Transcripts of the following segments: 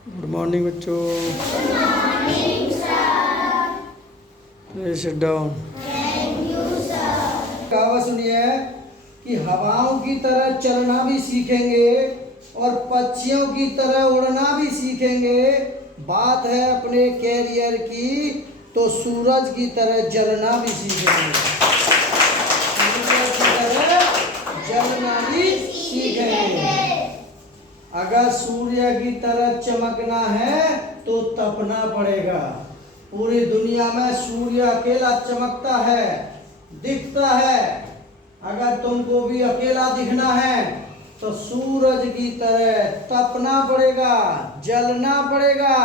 Good morning बच्चों। Please sit down. कहावत सुनिए कि हवाओं की तरह चलना भी सीखेंगे और पक्षियों की तरह उड़ना भी सीखेंगे। बात है अपने कैरियर की तो सूरज की तरह जलना भी सीखेंगे। सूरज की तरह जलना भी सीखेंगे। अगर सूर्य की तरह चमकना है तो तपना पड़ेगा। पूरी दुनिया में सूर्य अकेला चमकता है, दिखता है। अगर तुमको भी अकेला दिखना है तो सूरज की तरह तपना पड़ेगा, जलना पड़ेगा।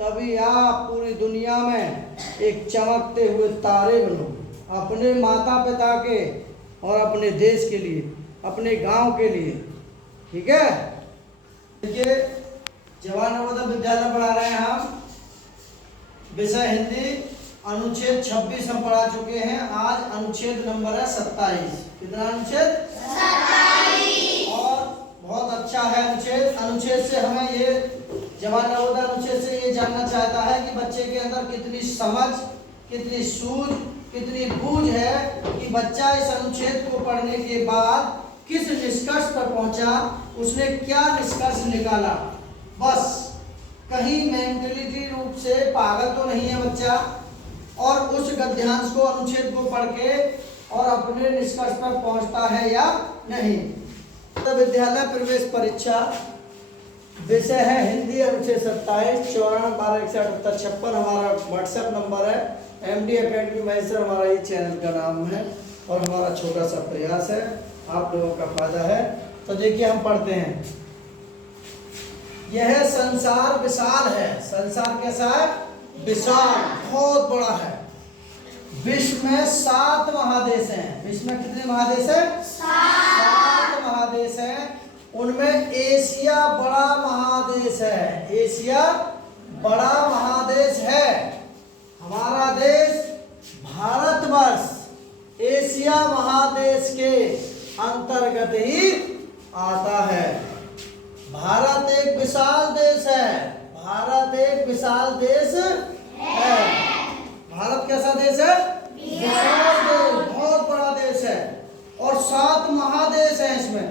तभी आप पूरी दुनिया में एक चमकते हुए तारे बनो, अपने माता पिता के और अपने देश के लिए, अपने गांव के लिए। ठीक है। देखिए, जवाहर नवोदय विद्यालय पढ़ा रहे हैं हम। विषय हिंदी, अनुच्छेद 26 हम पढ़ा चुके हैं। आज अनुच्छेद नंबर है 27। कितना अनुच्छेद? 27। और बहुत अच्छा है अनुच्छेद। अनुच्छेद से हमें ये जवाहर नवोदय अनुच्छेद से ये जानना चाहता है कि बच्चे के अंदर कितनी समझ, कितनी सूझ, कितनी बूझ है कि बच्चा इस अनुच्छेद को पढ़ने के बाद किस निष्कर्ष पर पहुंचा, उसने क्या निष्कर्ष निकाला। बस कहीं मेंटलिटी रूप से पागल तो नहीं है बच्चा, और उस गद्यांश को, अनुच्छेद को पढ़ के और अपने निष्कर्ष पर पहुंचता है या नहीं। तो विद्यालय प्रवेश परीक्षा, विषय है हिंदी, अनुच्छेद 27, 94 12 61 78 56 हमारा व्हाट्सएप नंबर है। MD एकेडमी मैसर हमारा ये चैनल का नाम है और हमारा छोटा सा प्रयास है, आप लोगों का फायदा है। तो देखिए हम पढ़ते हैं। यह संसार विशाल है। संसार कैसा है? विशाल, बहुत बड़ा है। विश्व में 7 महादेश हैं। विश्व में कितने महादेश हैं? 7 महादेश हैं। उनमें एशिया बड़ा महादेश है। एशिया बड़ा महादेश है। हमारा देश भारतवर्ष एशिया महादेश के अंतर्गत ही आता है। भारत एक विशाल देश है। भारत एक विशाल देश है। भारत कैसा देश है? विशाल देश, बहुत बड़ा देश है। और 7 महादेश हैं इसमें।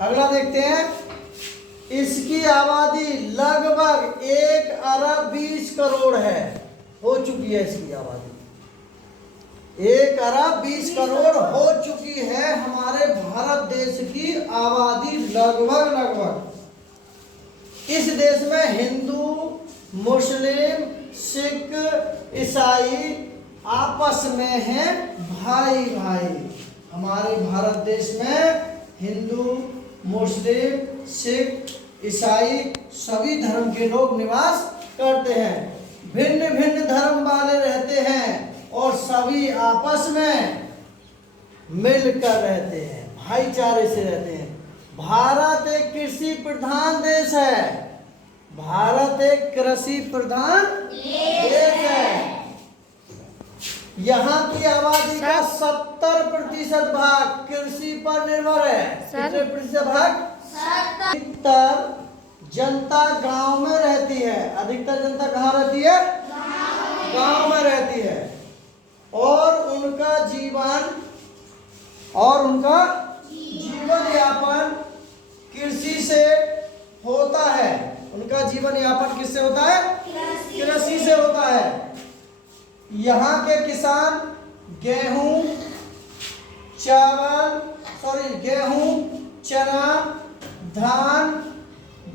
अगला देखते हैं। इसकी आबादी लगभग 1 अरब 20 करोड़ है। हो चुकी है इसकी आबादी 1 अरब 20 करोड़ हो चुकी है। हमारे भारत देश की आबादी लगभग। इस देश में हिंदू, मुस्लिम, सिख, ईसाई आपस में हैं भाई भाई। हमारे भारत देश में हिंदू, मुस्लिम, सिख, ईसाई सभी धर्म के लोग निवास करते हैं। भिन्न भिन्न धर्म वाले रहते हैं और सभी आपस में मिलकर रहते हैं, भाईचारे से रहते हैं। भारत एक कृषि प्रधान देश है। भारत एक कृषि प्रधान देश है। यहाँ की आबादी का 70% भाग कृषि पर निर्भर है। कितने प्रतिशत भाग? 70। अधिकतर जनता गांव में रहती है। अधिकतर जनता कहाँ रहती है? गांव में रहती है। और उनका जीवन यापन कृषि से होता है। उनका जीवन यापन किससे होता है? कृषि से होता है। यहाँ के किसान गेहूं, चना, धान,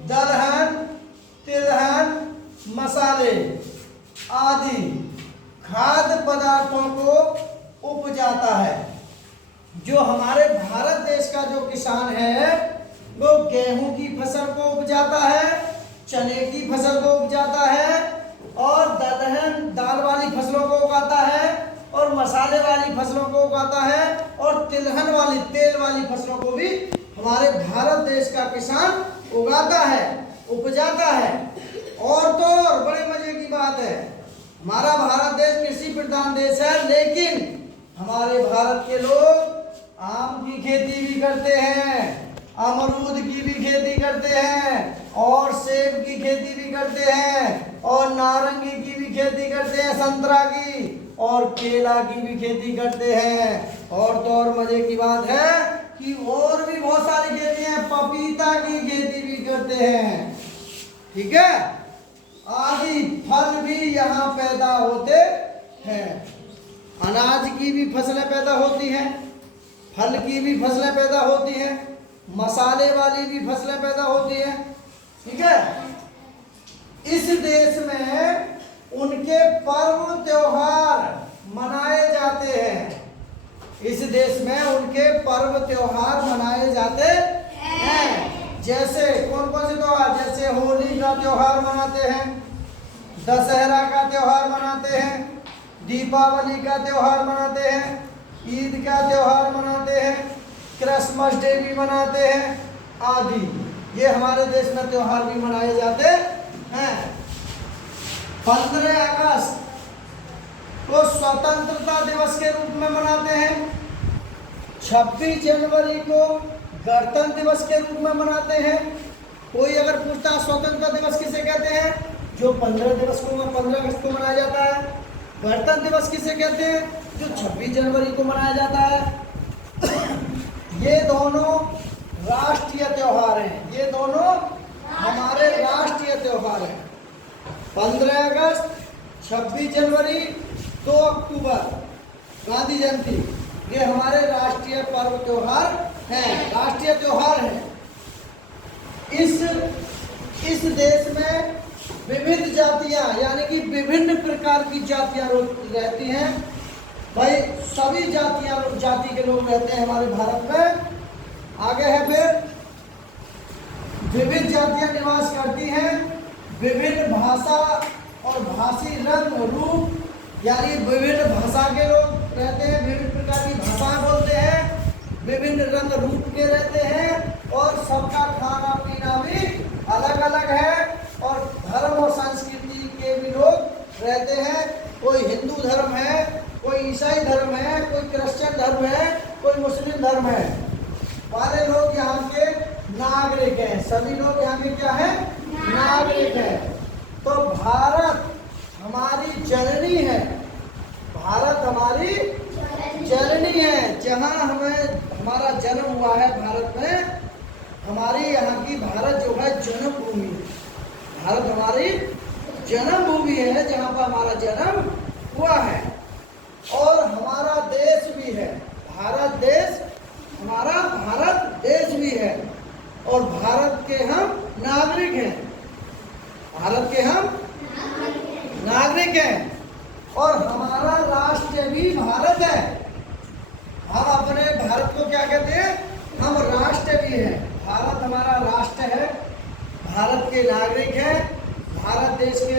दलहन, तिलहन, मसाले आदि खाद्य पदार्थों को उपजाता है। जो हमारे भारत देश का जो किसान है वो गेहूं की फसल को उपजाता है, चने की फसल को उपजाता है, और दलहन दाल वाली फसलों को उगाता है, और मसाले वाली फसलों को उगाता है, और तिलहन वाली तेल वाली फसलों को भी हमारे भारत देश का किसान उगाता है, उपजाता है। और तो और बड़े मजे की बात है, हमारा भारत देश कृषि प्रधान देश है, लेकिन हमारे भारत के लोग आम की खेती भी करते हैं। अमरूद की भी खेती करते हैं, और सेब की खेती भी करते हैं, और नारंगी की भी खेती करते हैं, संतरा की, और केला की भी खेती करते हैं। और तो और मजे की बात है कि और भी बहुत सारी खेती है, पपीता की खेती भी करते हैं, ठीक है। आदि फल भी यहाँ पैदा होते हैं। अनाज की भी फसलें पैदा होती हैं, फल की भी फसलें पैदा होती हैं, मसाले वाली भी फसलें पैदा होती हैं, ठीक है। इस देश में उनके पर्व त्योहार मनाए जाते हैं। इस देश में उनके पर्व त्योहार मनाए जाते हैं। जैसे कौन कौन से त्योहार? जैसे होली का त्योहार मनाते हैं, दशहरा का त्योहार मनाते हैं, दीपावली का त्योहार मनाते हैं, ईद का त्योहार मनाते हैं, क्रिसमस डे भी मनाते हैं आदि। ये हमारे देश में त्योहार भी मनाए जाते हैं। 15 अगस्त को स्वतंत्रता दिवस के रूप में मनाते हैं। 26 जनवरी को गणतंत्र दिवस के रूप में मनाते हैं। कोई अगर पूछता है स्वतंत्रता दिवस किसे कहते हैं? जो 15 अगस्त को मनाया जाता है। गणतंत्र दिवस किसे कहते हैं? जो 26 जनवरी को मनाया जाता है। ये दोनों राष्ट्रीय त्योहार हैं। ये दोनों हमारे राष्ट्रीय त्योहार हैं। 15 अगस्त, 26 जनवरी, 2 अक्टूबर गांधी जयंती, ये हमारे राष्ट्रीय पर्व त्योहार हैं, राष्ट्रीय त्योहार हैं। इस देश में विविध जातियां यानी कि विभिन्न प्रकार की जातियां रहती हैं। भाई सभी जाति के लोग रहते हैं हमारे भारत में। आगे है फिर विविध जातियां निवास करती हैं। विभिन्न भाषा और भाषी रंग रूप यानी विभिन्न भाषा के लोग रहते हैं, विभिन्न प्रकार की भाषाएं बोलते हैं, विभिन्न रंग रूप के रहते हैं, और सबका खाना पीना भी अलग अलग है। और धर्म और संस्कृति के भी लोग रहते हैं। कोई हिंदू धर्म है, कोई ईसाई धर्म है, कोई क्रिश्चियन धर्म है, कोई मुस्लिम धर्म है। वाले लोग यहाँ के नागरिक हैं। सभी लोग यहाँ के क्या है? नागरिक है। तो भारत हमारी जननी है। भारत हमारी जननी है। जहाँ हमारा जन्म हुआ है भारत में, हमारी यहाँ की भारत जो है जन्मभूमि है। भारत हमारी जन्मभूमि है, जहाँ पर हमारा जन्म हुआ है। और हमारा देश भी है, भारत देश, हमारा भारत देश भी है। और भारत के हम नागरिक हैं। भारत के हम नागरिक हैं। और हमारा राष्ट्र भी भारत है। हम अपने भारत को क्या कहते हैं? हम राष्ट्र भी हैं। भारत हमारा राष्ट्र है, भारत के नागरिक हैं, भारत देश के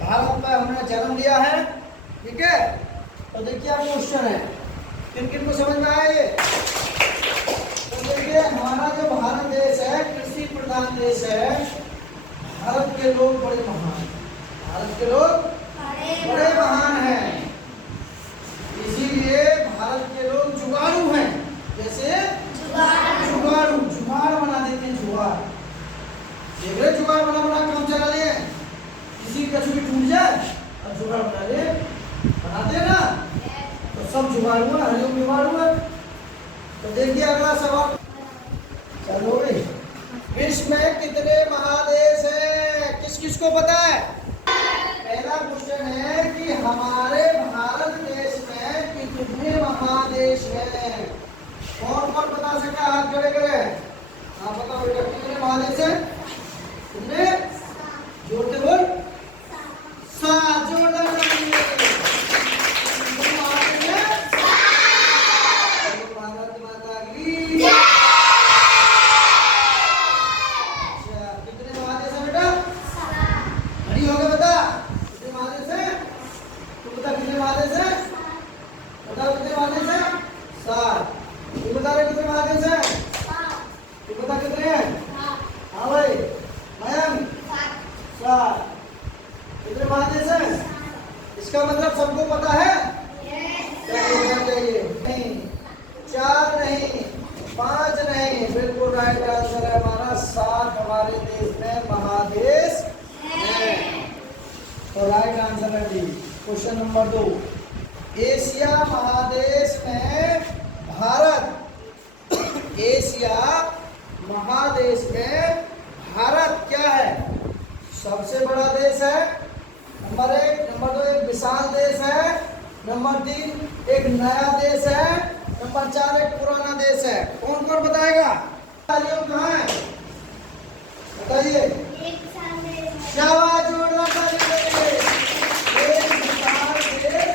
भारत में हमने जन्म लिया है, ठीक है। तो देखिए आप क्वेश्चन है, किन किन को समझ में आया ये? तो देखिए हमारा जो भारत देश है कृषि प्रधान देश है। भारत के लोग बड़े महान, भारत के लोग बड़े महान हैं। इसीलिए भारत के लोग जुगाड़ू हैं। जैसे जुगाड़ बना देते हैं। जुगाड़ बना काम चला लिए, किसी कछु भी टूट जाए और जुगाड़ बना ले, बनाते हैं ना। तो सब जुगाड़ हुआ, हरिओम जुगाड़ हुआ। तो देखिए अगला सवाल, चलो भाई। विश्व में कितने महादेश हैं? किस किस को पता है? पहला क्वेश्चन है कि हमारे भारत देश में कितने महादेश हैं? कौन कौन बता सकता है? हाथ खड़े करे। हाँ बताओ बेटा, कितने महादेश हैं? कितने? जोड़ते बोल। 7। जोरदार तालियां। भारत माता की जय। अच्छा कितने महादेश हैं बेटा? 7। खड़ी हो गए बता, कितने महादेश हैं? तू बता कितने महादेश हैं? बताओ कितने महादेश हैं? 7। तू बता रहे कितने महादेश हैं? 7। तू बता कितने हैं? हाँ भाई मयंक 7। कितने महादेश हैं? इसका मतलब सबको पता है? क्या होना चाहिए? नहीं, 4 नहीं, 5 नहीं, बिल्कुल तो राइट आंसर है डी। क्वेश्चन नंबर 2, एशिया महादेश में भारत, एशिया महादेश में भारत क्या है? सबसे बड़ा देश है, नंबर 1। नंबर 2, एक विशाल देश है। नंबर 3, एक नया देश है। नंबर 4, एक पुराना देश है। कौन कौन बताएगा? कहाँ है बताइए? शाबाश, जोरदार ताली बजाइए। एक विशाल देश है।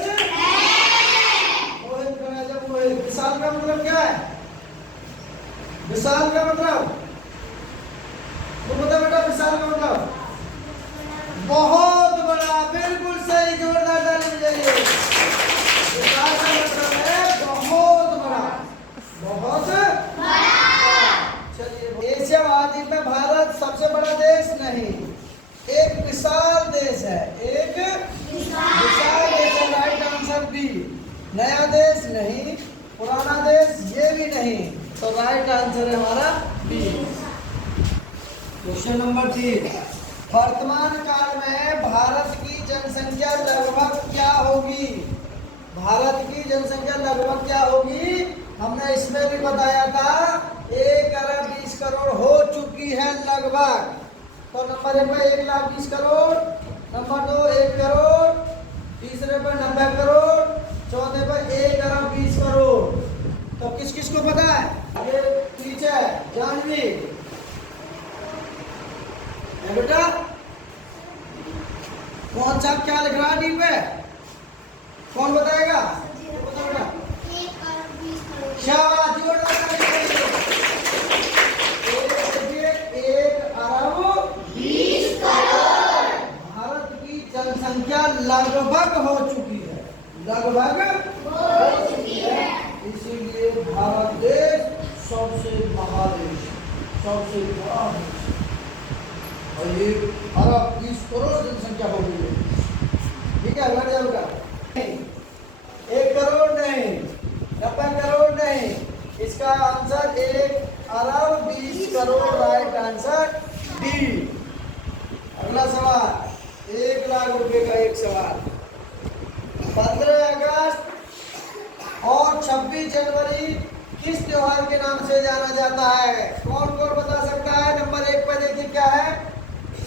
विशाल का मतलब क्या है? विशाल का मतलब तो बता बेटा, विशाल का मतलब बहुत बड़ा। बिल्कुल सही, जोरदार ताली बजाइए। विशाल का मतलब है बहुत बड़ा, बहुत बड़ा। चलिए, एशिया महाद्वीप में भारत सबसे बड़ा देश नहीं, एक विशाल देश है। एक विशाल देश है, राइट आंसर बी। नया देश नहीं, पुराना देश ये भी नहीं, तो राइट आंसर है हमारा बी। क्वेश्चन नंबर 3, वर्तमान काल में भारत की जनसंख्या लगभग क्या होगी? भारत की जनसंख्या लगभग क्या होगी? हमने इसमें भी बताया था 1 अरब 20 करोड़ हो चुकी है लगभग। तो नंबर 1 पे 1,20,00,000 नंबर 2 1 करोड़, तीसरे पे 90 करोड़, चौथे पे 1 अरब 20 करोड़। तो किस किस को पता है? ये पीछे जानवी है बेटा। कौन सा क्या लिख रहा है डी पे? कौन बताएगा? बता बेटा। 1 अरब 20 करोड़। शाबाश, जोरदार ताली बजाइए। 1 अरब 20 करोड़ भारत की जनसंख्या लगभग हो चुकी है, लगभग हो चुकी है। इसीलिए भारत देश सबसे महादेश, सबसे बड़ा देश, और 1 अरब 20 करोड़ जनसंख्या हो गई है। ठीक है, लग जाएगा। 1 करोड़ नहीं, 90 करोड़ नहीं, इसका आंसर 1 अरब 20 करोड़, राइट आंसर डी। अगला सवाल, 1 लाख रुपए का एक सवाल। 15 अगस्त और 26 जनवरी किस त्योहार के नाम से जाना जाता है? कौन कौन बता सकता है? नंबर 1 पर देखिए क्या है?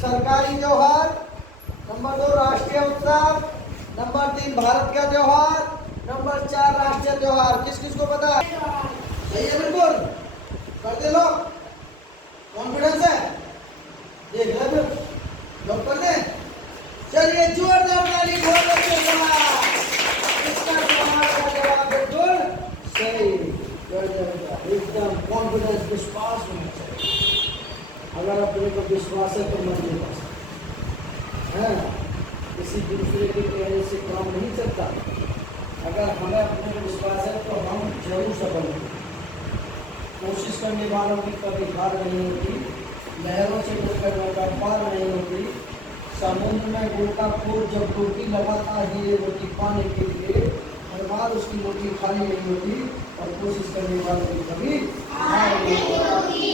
सरकारी त्योहार। नंबर 2, राष्ट्रीय उत्सव। नंबर 3, भारत का त्योहार। नंबर 4, राष्ट्रीय त्योहार। किस किस को पता है? सही है, बिल्कुल कर दे लोग। कॉन्फिडेंस है? देख ले फिर, लोग कर दे। चलिए, जोरदार ताली ठोक के जवाब। इसका सवाल का जवाब बिल्कुल सही, एकदम कॉन्फिडेंस, विश्वास होना चाहिए। अगर अपने को विश्वास है तो मत नहीं कर सकते, किसी दूसरे के कहने से काम नहीं चलता। अगर हमें अपने को विश्वास है तो हम जरूर सफल होंगे। कोशिश करने वालों की कभी हार नहीं होती, लहरों से डरकर नौका पार नहीं होती। समुद्र में गोताखोर जब डोकी लगाता है ये रोटी पाने के लिए, हर बार उसकी रोटी खाली नहीं होती, और कोशिश करने वालों की कभी हार नहीं होती।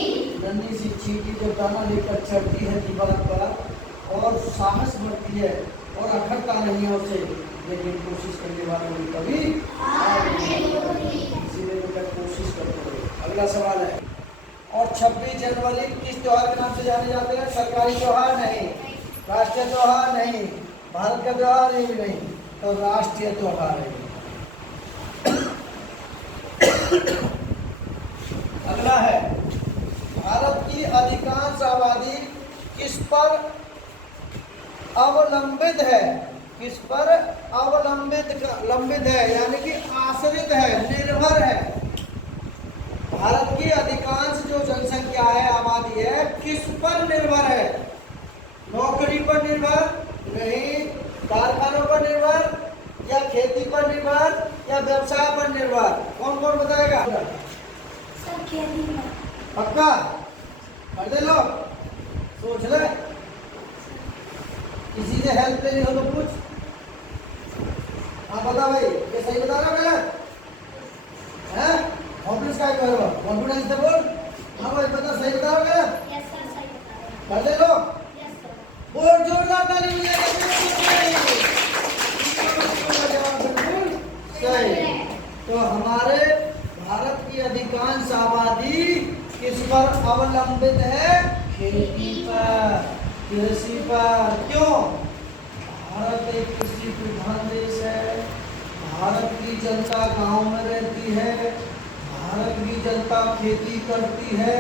नन्ही सी चींटी जो दाना लेकर चढ़ती है दीवार पर और साहस बढ़ती है और अखरता नहीं है उसे, लेकिन कोशिश करने वालों की कभी हार नहीं होती। इसीलिए बेटा कोशिश करते रहो। अगला सवाल है, और 26 जनवरी किस त्योहार के नाम से जाने जाते हैं? सरकारी त्योहार नहीं, राष्ट्रीय त्योहार नहीं, भारत का त्योहार ये भी नहीं, तो राष्ट्रीय त्योहार है। अगला है, भारत की अधिकांश आबादी किस पर अवलंबित है? किस पर अवलंबित है, यानी कि आश्रित है, निर्भर है। भारत की अधिकांश जो जनसंख्या है, आबादी है, किस पर निर्भर है? नौकरी पर निर्भर नहीं, कारखानों पर निर्भर, या खेती पर निर्भर, या व्यवसाय पर निर्भर? कौन कौन बताएगा? सब खेती पर। पक्का कर दे लो, सोच ले। किसी से हेल्प लेनी हो तो पूछ। हाँ बता भाई, ये सही बता रहा हूँ गलत है? कॉन्फिडेंस का करो, कॉन्फिडेंस से बोल। हाँ भाई बता, सही बता रहा हूँ गलत? यस सर, सही बता रहे हैं। कर दे लो। Yes sir. बहुत जोरदार ताली मिलेगी। रहे। तो हमारे भारत की अधिकांश आबादी किस पर अवलंबित है? खेती पर, कृषि पर। क्यों? भारत एक कृषि प्रधान देश है। भारत की जनता गांव में रहती है। भारत की जनता खेती करती है।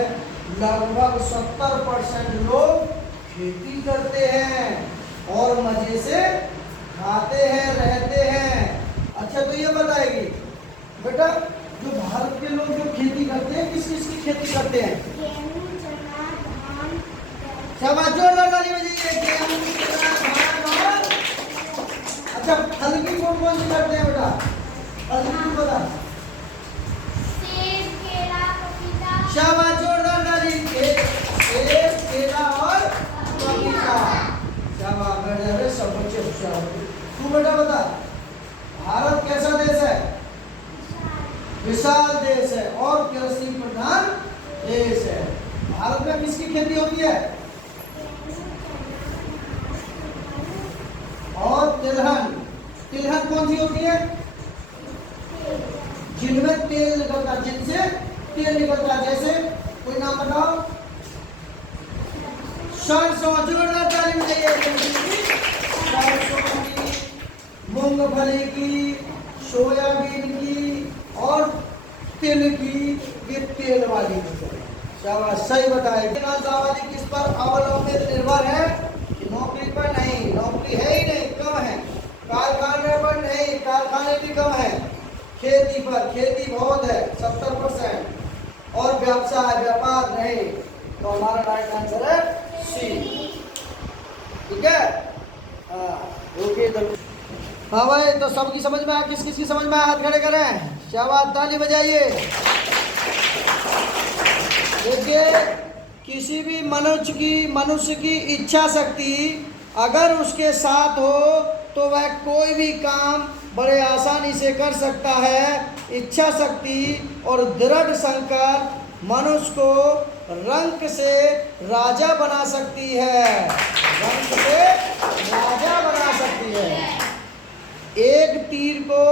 लगभग 70% लोग खेती करते हैं और मजे से खाते हैं, रहते हैं। अच्छा, तो ये बताएगी बेटा, जो भारत के लोग जो खेती करते हैं, किस किस की खेती करते हैं? गेहूं, चना, धान। शाबाश, जोरदार ताली बजाइए। गेहूं, चना, धान और अच्छा, फल की कौन कौन सी करते हैं बेटा? फल की बता। सेब, केला, पपीता। शाबाश, जोरदार ताली। सेब, केला और पपीता। शाबाश, अरे सब बच्चे होशियार हो। तू बेटा बता, भारत कैसा देश है? विशाल देश है और कृषि प्रधान देश है। भारत में किसकी खेती होती है? और तिलहन। तिलहन कौन सी होती है? जिनमें तेल निकलता, जिनसे तेल निकलता। जैसे कोई नाम बताओ। सरसों, जोरदार ताली बजाइए। सरसों की, मूंगफली की, सोयाबीन की और तिल की, ये तेल वाली फसल है। शाबाश, सही बताए। आबादी किस पर अवलंबित निर्भर है? नौकरी पर नहीं, नौकरी है ही नहीं, कम है। कारखाने पर नहीं, कारखाने भी कम है। खेती पर, खेती बहुत है, 70%। और व्यवसाय, व्यापार नहीं। तो हमारा राइट आंसर है सी। ठीक है, हाँ, ओके। हाँ भाई, तो सबकी समझ में आया? किस किस की समझ में आया? हाथ खड़े करें। शाबाश, ताली बजाइए। देखिए, किसी भी मनुष्य की इच्छा शक्ति अगर उसके साथ हो तो वह कोई भी काम बड़े आसानी से कर सकता है। इच्छा शक्ति और दृढ़ संकल्प मनुष्य को रंक से राजा बना सकती है। रंक से राजा बना सकती है। एक तीर को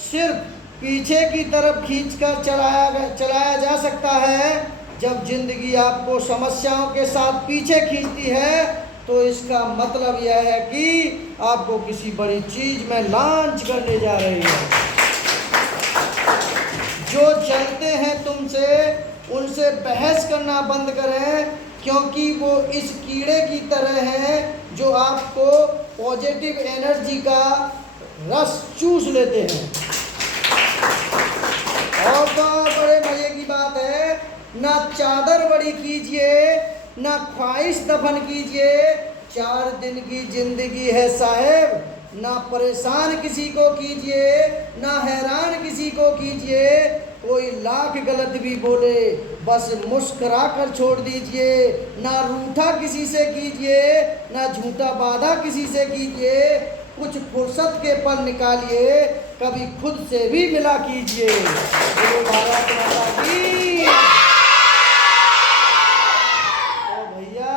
सिर्फ पीछे की तरफ खींचकर चलाया जा सकता है। जब जिंदगी आपको समस्याओं के साथ पीछे खींचती है तो इसका मतलब यह है कि आपको किसी बड़ी चीज में लॉन्च करने जा रही है। जो जलते हैं तुमसे, उनसे बहस करना बंद करें, क्योंकि वो इस कीड़े की तरह हैं जो आपको पॉजिटिव एनर्जी का रस चूस लेते हैं। और तो बड़े मजे की बात है, ना चादर बड़ी कीजिए, ना ख्वाहिश दफन कीजिए। 4 दिन की जिंदगी है साहेब, ना परेशान किसी को कीजिए, ना हैरान किसी को कीजिए। कोई लाख गलत भी बोले, बस मुस्कुरा कर छोड़ दीजिए। ना रूठा किसी से कीजिए, ना झूठा वादा किसी से कीजिए। कुछ फुर्सत के पल निकालिए, कभी खुद से भी मिला कीजिए। बोलो भारत माता की। तो भैया,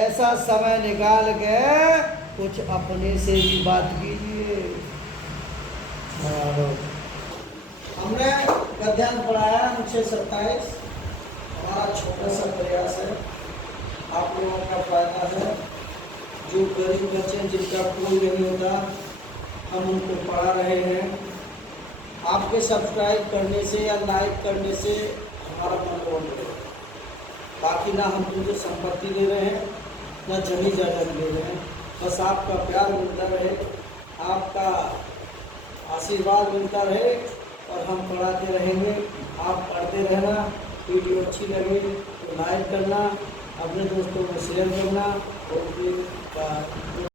ऐसा समय निकाल के कुछ अपने से भी बात कीजिए। हमने गद्यांश पढ़ाया अनुच्छेद 27। हमारा छोटा सा प्रयास है, आप लोगों का फायदा है। जो गरीब बच्चे जिनका कोई नहीं होता, हम उनको पढ़ा रहे हैं। आपके सब्सक्राइब करने से या लाइक करने से हमारा मन बढ़ रहा है। बाकी ना हम तुमको संपत्ति दे रहे हैं, ना जमीन जायदाद दे रहे हैं। बस आपका प्यार मिलता रहे, आपका आशीर्वाद मिलता रहे और हम पढ़ाते रहेंगे। आप पढ़ते रहना। वीडियो अच्छी लगे तो लाइक करना, अपने दोस्तों में शेयर करना और